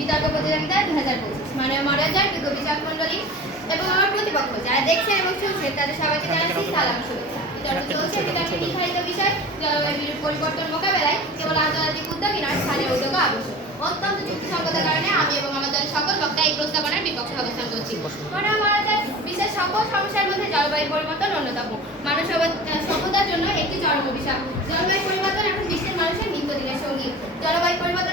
বিতর্ক প্রতিযোগিতা দু হাজার পঁচিশ। মানে মডেলজার বিজ্ঞ বিচারক মন্ডলী এবং আমার প্রতিপক্ষ যারা দেখছেন এবং শুনছেন তাদের সবাইকে জানাচ্ছি সালাম, শুভেচ্ছা। বিতর্ক চলছে, বিতর্কে নির্ধারিত বিষয়, জলবায়ু পরিবর্তন মোকাবেলায় কেবল আন্তর্জাতিক উদ্যোগই নয়, স্থানীয় উদ্যোগও আবশ্যক। অত্যন্ত যুক্তিসঙ্গতার কারণে আমি এবং আমাদের সকল বক্তা এই প্রস্তাবনার বিপক্ষে অবস্থান করছি। মনে হয় যে বিশ্বের সকল সমস্যার মধ্যে জলবায়ু পরিবর্তন অন্যতম। মানব সভ্যতার জন্য একটি চরম অভিশাপ। জলবায়ু পরিবর্তন এখন বিশ্বের মানুষের নিত্যদিনের সঙ্গী। জলবায়ু পরিবর্তনের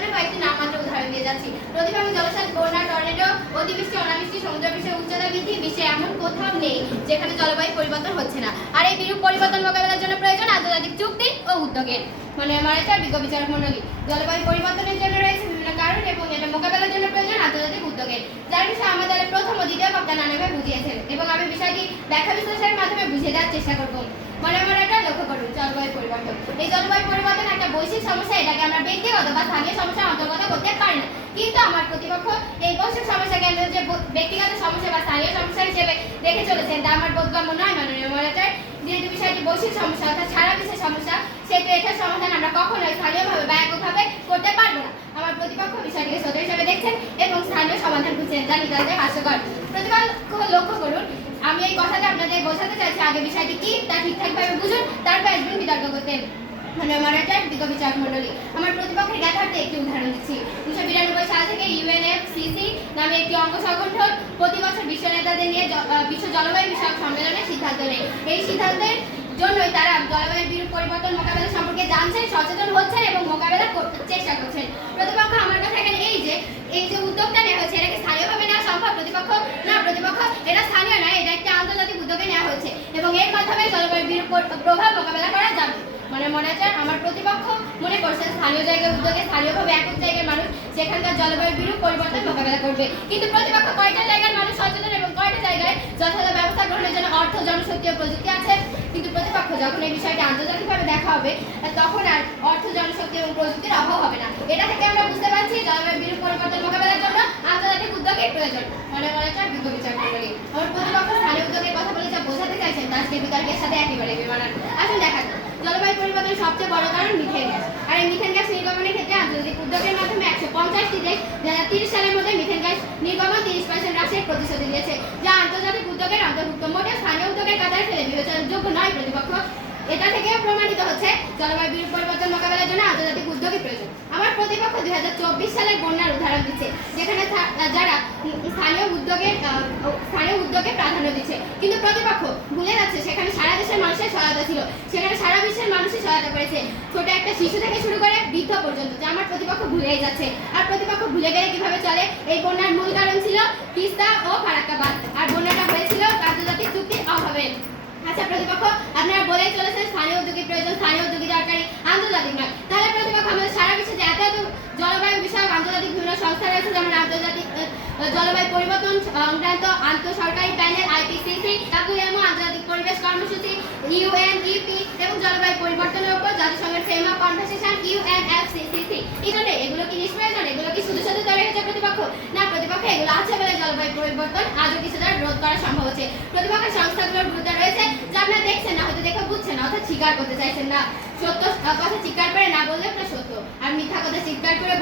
অতিবৃষ্টি অনাবৃষ্টি, সমুদ্র বিশ্বের উচ্চতা বৃদ্ধি, বিশ্বে এমন কোথাও নেই যেখানে জলবায়ু পরিবর্তন হচ্ছে না। আর এই বিরূপ পরিবর্তন মোকাবেলার জন্য প্রয়োজন আন্তর্জাতিক চুক্তি ও উদ্যোগের। মানে আমার একটা বিজ্ঞ বিচারক মন্ডলী জলবায়ু পরিবর্তনের জন্য রয়েছে বিভিন্ন কারণ এবং এটা মোকাবেলার জন্য প্রয়োজন আন্তর্জাতিক উদ্যোগের। যার বিষয়ে আমাদের প্রথম ও দ্বিতীয় বক্তা নানাভাবে বুঝিয়েছেন এবং আমি বিষয়টি ব্যাখ্যা বিশ্লেষণের মাধ্যমে বুঝিয়ে দেওয়ার চেষ্টা করব। মনে একটা লক্ষ্য করুন, জলবায়ু পরিবর্তন। এই জলবায়ু পরিবর্তন একটা বৈশ্বিক সমস্যা, এটাকে আমরা ব্যক্তিগত বা স্থানীয় সমস্যার অন্তর্গত করতে পারি না কিন্তু আমার প্রতিপক্ষ এই বৈশ্বিক সমস্যাকে আমরা যে ব- ব্যক্তিগত সমস্যা বা স্থানীয় সমস্যা দেখে চলেছেন তা আমার বোধগম্য নয় মাননীয় মহারাজার। যেহেতু বিষয়টি বৈশ্বিক সমস্যা, অর্থাৎ সারা বিশ্বের সমস্যা, সেহেতু এটার সমাধান আমরা কখনোই স্থানীয়ভাবে বা এককভাবে করতে পারব না। আমার প্রতিপক্ষ বিষয়টিকে সত্য হিসাবে দেখছেন এবং স্থানীয় সমাধান খুঁজছেন, যা নিতান্তই হাস্যকর। প্রতিপক্ষ লক্ষ্য করুন, আমি এই কথাটা আপনাদের বোঝাতে চাইছি, আগে বিষয়টি কি, তা ঠিকঠাকভাবে বুঝুন, তারপর আসবেন বিতর্ক করতে মানে বিজ্ঞ বিচারক মন্ডলী আমার প্রতিপক্ষের জ্ঞাতার্থে একটি উদাহরণ দিচ্ছি। উনিশশো বিরানব্বই সাল থেকে ইউএনএফসিসি নামে একটি অঙ্গ সংগঠন প্রতি বছর বিশ্ব নেতাদের নিয়ে বিশ্ব জলবায়ু বিষয়ক সম্মেলনে সিদ্ধান্ত নেয়। এই সিদ্ধান্তের জন্যই তারা জলবায়ুর বিরূপ পরিবর্তন মোকাবেলা সম্পর্কে জানছেন, সচেতন হচ্ছেন এবং মোকাবেলা করতে চেষ্টা করছেন। প্রতিপক্ষ আমার কথা এখানে এই যে এই যে উদ্যোগটা নেওয়া হয়েছে, এটাকে স্থানীয়ভাবে নেওয়া সম্ভব? প্রতিপক্ষ? না, প্রতিপক্ষ, এটা স্থানীয় নয়, এটা একটি আন্তর্জাতিক উদ্যোগে নেওয়া হয়েছে। এবং এর মাধ্যমে জলবায়ুর বিরূপ পর- প্রভাব মোকাবেলা করা যাবে। মানে মনে আছে আমার প্রতিপক্ষ মনে করছে, স্থানীয় জায়গায় উদ্যোগে, স্থানীয়ভাবে একক জায়গার মানুষ সেখানকার জলবায়ু বিরূপ পরিবর্তন মোকাবেলা করবে। কিন্তু প্রতিপক্ষ কয়টা জায়গার মানুষ সচেতন এবং কয়টা জায়গায় যথাযথ ব্যবস্থা গ্রহণের জন্য অর্থ, জনশক্তি ও প্রযুক্তি আছে? কিন্তু প্রতিপক্ষ যখন এই বিষয়টি আন্তর্জাতিকভাবে দেখা হবে তখন আর অর্থ, জনশক্তি এবং প্রযুক্তির অভাব হবে না। এটা থেকে আমরা বুঝতে পারছি জলবায়ু বিরূপ পরিবর্তন মোকাবেলার জন্য আন্তর্জাতিক উদ্যোগের প্রয়োজন। মনে মনে চায় বিজ্ঞ বিচার মন্ডলী আমার প্রতিপক্ষ স্থানীয় উদ্যোগের কথা বলে যা বোঝাতে চাইছেন, তার সেই বিতর্কের সাথে একেবারে বেমানান আসুন দেখা যাক। সবচেয়ে বড় কারণ মিথেন গ্যাস। আর এই মিথেন গ্যাস নির্গমনের ক্ষেত্রে আন্তর্জাতিক উদ্যোগের মাধ্যমে একশো পঞ্চাশটি দেশ দু হাজার সালের মধ্যে মিথেন গ্যাস নির্গমন তিরিশ পার্সেন্ট হ্রাসের প্রতিশ্রুতি দিয়েছে, যা আন্তর্জাতিক উদ্যোগের অন্তর্ভুক্ত। মোটে স্থানীয় উদ্যোগের কাতারে ফেলে বিবেচনাযোগ্য নয় প্রতিপক্ষ। এটা থেকে প্রমাণিত হচ্ছে জলবায়ু পরিবর্তন মোকাবেলার জন্য আন্তর্জাতিক উদ্যোগের প্রয়োজন। আমার প্রতিপক্ষ দুই হাজার চব্বিশ সালের বন্যার উদাহরণ দিচ্ছে, যেখানে যারা স্থানীয় উদ্যোগের স্থানীয় উদ্যোগে প্রাধান্য দিচ্ছে। কিন্তু প্রতিপক্ষ ভুলে যাচ্ছে, সেখানে সারা দেশের মানুষের সহায়তা ছিল। সেখানে মানুষই সহায়তা করেছে। ছোট একটা শিশু থেকে শুরু করে বৃদ্ধ পর্যন্ত, যা আমার প্রতিপক্ষ ভুলেই যাচ্ছে। আর প্রতিপক্ষ ভুলে গেলে কীভাবে চলে? এই বন্যার মূল কারণ ছিল তিস্তা ও ফারাক্কা বাঁধ আর বন্যাটা হয়েছিল আন্তর্জাতিক চুক্তির অভাবে। আচ্ছা প্রতিপক্ষ, আপনারা বলেই চলেছেন স্থানীয় উদ্যোগী প্রয়োজন, স্থানীয় উদ্যোগী দরকারি আন্তর্জাতিক নয়। তাহলে প্রতিপক্ষ, আমাদের সারা বিশ্বে যে এত জলবায়ু বিষয়ক আন্তর্জাতিক বিভিন্ন সংস্থা রয়েছে, যেমন আন্তর্জাতিক জলবায়ু পরিবর্তন সংক্রান্ত আন্তঃসরকারি প্যানেল, আইপিসিসি ডাব্লিউএমও আন্তর্জাতিক পরিবেশ কর্মসূচি ইউএনইপি এবং জলবায়ু পরিবর্তনের উপর জাতিসংঘের ফ্রেমওয়ার্ক কনভেনশন ইউএনএফসিসিসি এজন্য এগুলো কি নিষ্প্রয়োজন এগুলো কি শুধু শুধু তৈরি হয়েছে প্রতিপক্ষ? না, প্রতিপক্ষ এগুলো আছে বলে জলবায়ু পরিবর্তন আজও কিছুটা রোধ করা সম্ভব হচ্ছে। প্রতিপক্ষের সংস্থাগুলোর গুরুত্ব রয়েছে যা আপনারা দেখছেন না, হয়তো দেখে বুঝছেন না, অর্থাৎ স্বীকার করতে চাইছেন না। সত্য, কথা স্বীকার করে না বললেও তা সত্য আর মিথ্যা কথা স্বীকার করে